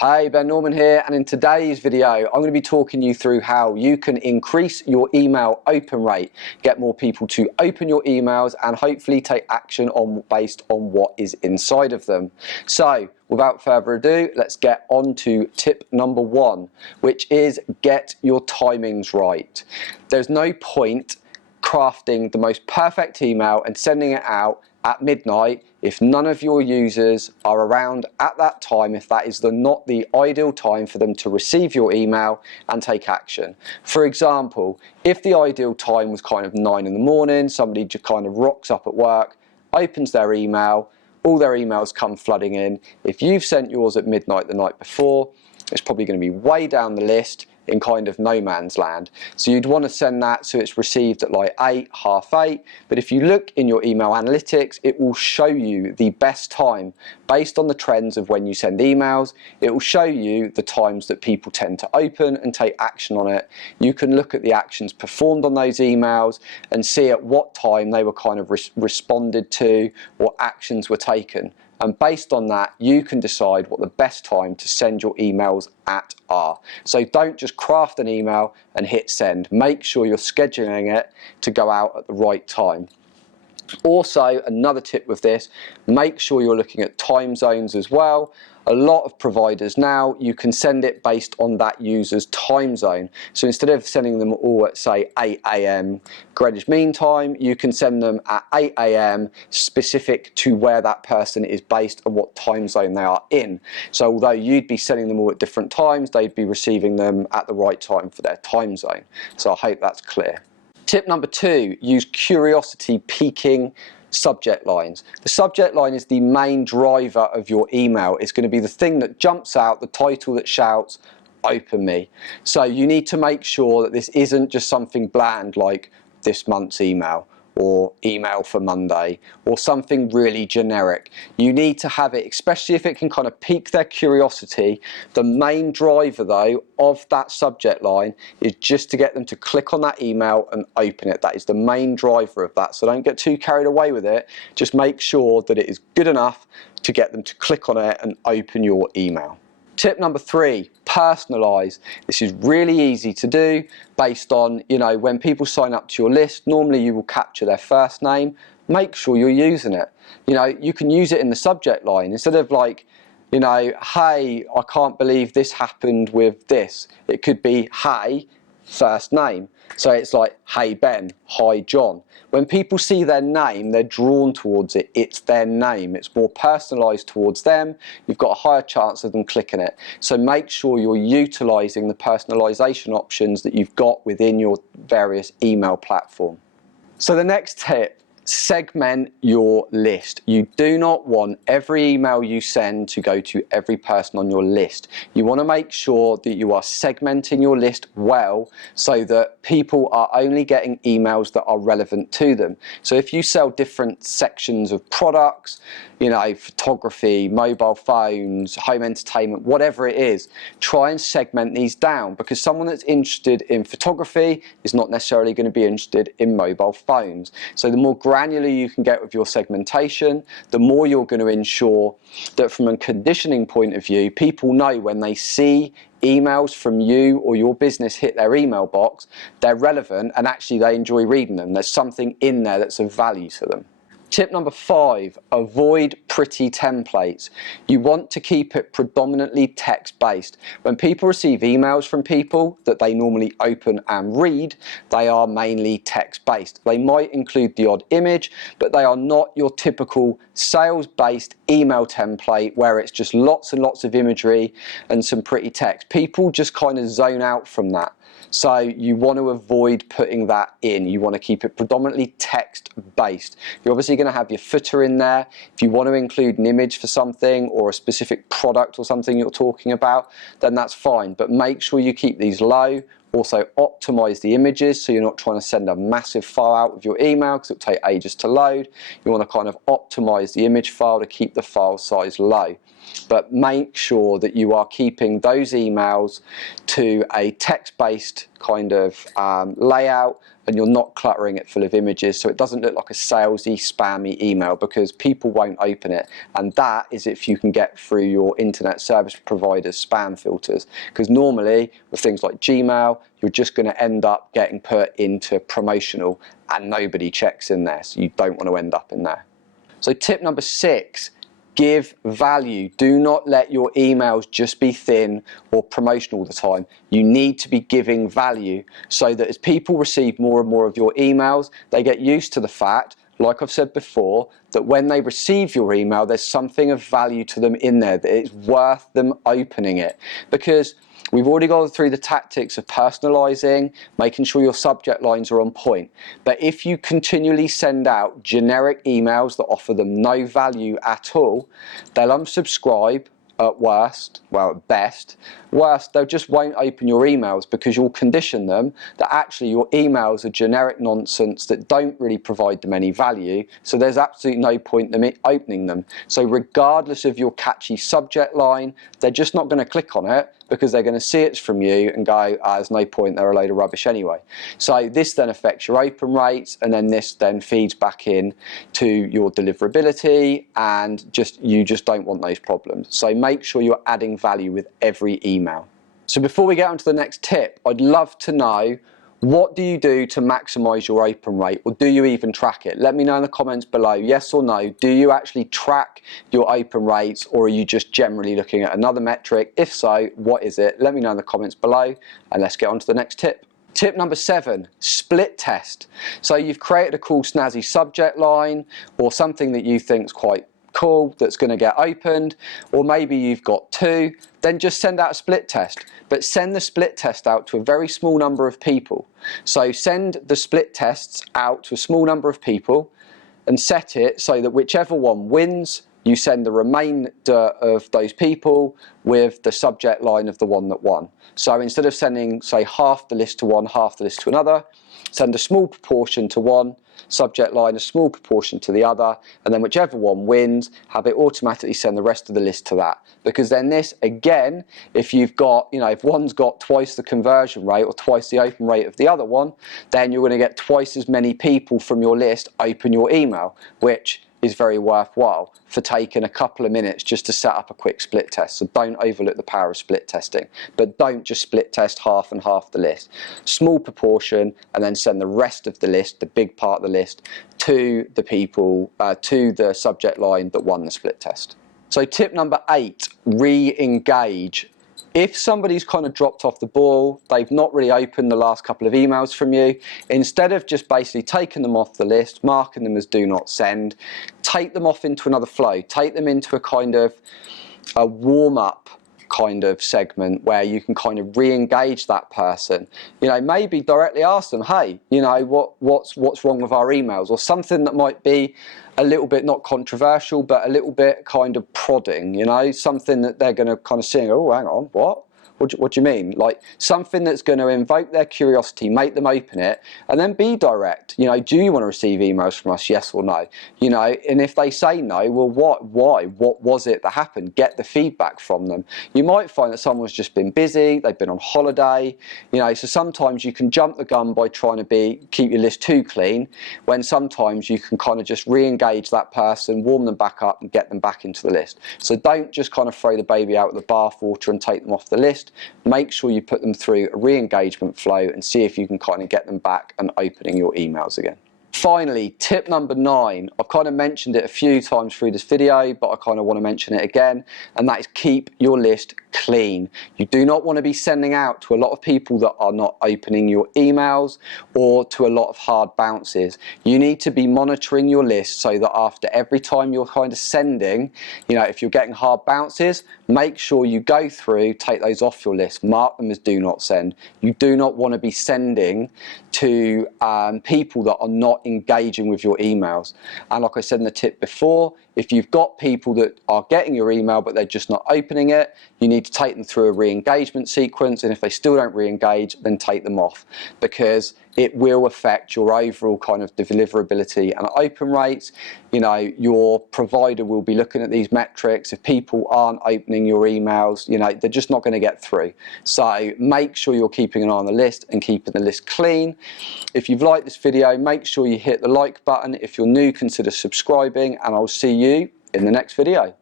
Hey, Ben Norman here, and in today's video I'm going to be talking you through how you can increase your email open rate, get more people to open your emails and hopefully take action based on what is inside of them. So without further ado, let's get on to tip number one, which is get your timings right. There's no point crafting the most perfect email and sending it out at midnight if none of your users are around at that time, if that is not the ideal time for them to receive your email and take action. For example, if the ideal time was kind of 9 in the morning, somebody just kind of rocks up at work, opens their email, all their emails come flooding in. If you've sent yours at midnight the night before, it's probably going to be way down the list in kind of no man's land. So you'd want to send that so it's received at like 8, half 8. But if you look in your email analytics, it will show you the best time based on the trends of when you send emails. It will show you the times that people tend to open and take action on it. You can look at the actions performed on those emails and see at what time they were kind of responded to or actions were taken. And based on that, you can decide what the best time to send your emails at are. So don't just craft an email and hit send. Make sure you're scheduling it to go out at the right time. Also, another tip with this, make sure you're looking at time zones as well. A lot of providers now, you can send it based on that user's time zone. So instead of sending them all at say 8 AM Greenwich Mean Time, you can send them at 8 AM specific to where that person is based and what time zone they are in. So although you'd be sending them all at different times, they'd be receiving them at the right time for their time zone. So I hope that's clear. Tip number 2, use curiosity piquing subject lines. The subject line is the main driver of your email. It's going to be the thing that jumps out, the title that shouts, open me. So you need to make sure that this isn't just something bland like this month's email or email for Monday or something really generic. You need to have it, especially if it can kind of pique their curiosity. The main driver though of that subject line is just to get them to click on that email and open it. That is the main driver of that. So don't get too carried away with it. Just make sure that it is good enough to get them to click on it and open your email. Tip number 3, personalize. This is really easy to do based on, when people sign up to your list, normally you will capture their first name. Make sure you're using it. You can use it in the subject line instead of like, hey, I can't believe this happened with this. It could be, hey, first name. So it's like, hey Ben, hi John. When people see their name, they're drawn towards it. It's their name. It's more personalized towards them. You've got a higher chance of them clicking it. So make sure you're utilizing the personalization options that you've got within your various email platform. So the next tip, segment your list. You do not want every email you send to go to every person on your list. You want to make sure that you are segmenting your list well so that people are only getting emails that are relevant to them. So if you sell different sections of products, photography, mobile phones, home entertainment, whatever it is, try and segment these down, because someone that's interested in photography is not necessarily going to be interested in mobile phones. So the more granular you can get with your segmentation, the more you're going to ensure that from a conditioning point of view, people know when they see emails from you or your business hit their email box, they're relevant and actually they enjoy reading them. There's something in there that's of value to them. Tip number 5, avoid pretty templates. You want to keep it predominantly text-based. When people receive emails from people that they normally open and read, they are mainly text-based. They might include the odd image, but they are not your typical sales-based email template where it's just lots and lots of imagery and some pretty text. People just kind of zone out from that. So you want to avoid putting that in. You want to keep it predominantly text-based. You're obviously going to have your footer in there. If you want to include an image for something or a specific product or something you're talking about, then that's fine. But make sure you keep these low Also optimize the images, so you're not trying to send a massive file out with your email because it'll take ages to load. You want to kind of optimize the image file to keep the file size low. But make sure that you are keeping those emails to a text-based kind of layout, and you're not cluttering it full of images so it doesn't look like a salesy, spammy email, because people won't open it. And that is if you can get through your internet service provider's spam filters, because normally with things like Gmail, you're just going to end up getting put into promotional and nobody checks in there, so you don't want to end up in there. So tip number 6, give value. Do not let your emails just be thin or promotional all the time. You need to be giving value so that as people receive more and more of your emails, they get used to the fact, like I've said before, that when they receive your email, there's something of value to them in there, that it's worth them opening it. Because we've already gone through the tactics of personalizing, making sure your subject lines are on point. But if you continually send out generic emails that offer them no value at all, they'll unsubscribe at worst, well at best. Worst, they just won't open your emails because you'll condition them that actually your emails are generic nonsense that don't really provide them any value, so there's absolutely no point them opening them. So regardless of your catchy subject line, they're just not going to click on it because they're going to see it's from you and go, there's no point, they're a load of rubbish anyway. So this then affects your open rates, and then this then feeds back in to your deliverability, and you just don't want those problems. So make sure you're adding value with every email. So before we get on to the next tip, I'd love to know, what do you do to maximize your open rate, or do you even track it? Let me know in the comments below, yes or no. Do you actually track your open rates, or are you just generally looking at another metric? If so, what is it? Let me know in the comments below, and let's get on to the next tip. Tip number 7, split test. So you've created a cool snazzy subject line or something that you think is quite cool that's going to get opened, or maybe you've got 2, then just send out a split test. But send the split test out to a very small number of people. So send the split tests out to a small number of people and set it so that whichever one wins, you send the remainder of those people with the subject line of the one that won. So instead of sending, say, half the list to one, half the list to another, send a small proportion to one subject line, a small proportion to the other, and then whichever one wins, have it automatically send the rest of the list to that. Because then this, again, if you've got, if one's got twice the conversion rate or twice the open rate of the other one, then you're going to get twice as many people from your list open your email, which is very worthwhile for taking a couple of minutes just to set up a quick split test. So don't overlook the power of split testing, but don't just split test half and half the list. Small proportion, and then send the rest of the list, the big part of the list, to the people, to the subject line that won the split test. So tip number 8, re-engage. If somebody's kind of dropped off the ball, they've not really opened the last couple of emails from you, instead of just basically taking them off the list, marking them as do not send, take them off into another flow. Take them into a kind of a warm-up kind of segment where you can kind of re-engage that person. Maybe directly ask them, hey, what's wrong with our emails, or something that might be a little bit not controversial, but a little bit kind of prodding, something that they're going to kind of see, oh, hang on, what? What do you mean? Like something that's going to invoke their curiosity, make them open it, and then be direct. Do you want to receive emails from us, yes or no? And if they say no, well, what? Why? What was it that happened? Get the feedback from them. You might find that someone's just been busy, they've been on holiday, so sometimes you can jump the gun by trying to keep your list too clean, when sometimes you can kind of just re-engage that person, warm them back up, and get them back into the list. So don't just kind of throw the baby out with the bathwater and take them off the list. Make sure you put them through a re-engagement flow and see if you can kind of get them back and opening your emails again. Finally, tip number 9, I've kind of mentioned it a few times through this video, but I kind of want to mention it again, and that is keep your list clean. You do not want to be sending out to a lot of people that are not opening your emails, or to a lot of hard bounces. You need to be monitoring your list so that after every time you're kind of sending, if you're getting hard bounces, make sure you go through, take those off your list, mark them as do not send. You do not want to be sending to people that are not engaging with your emails. And like I said in the tip before, if you've got people that are getting your email but they're just not opening it, you need to take them through a re-engagement sequence, and if they still don't re-engage, then take them off, because it will affect your overall kind of deliverability and open rates. You know, your provider will be looking at these metrics. If people aren't opening your emails, you know, they're just not going to get through. So make sure you're keeping an eye on the list and keeping the list clean. If you've liked this video, make sure you hit the like button. If you're new, consider subscribing, and I'll see you in the next video.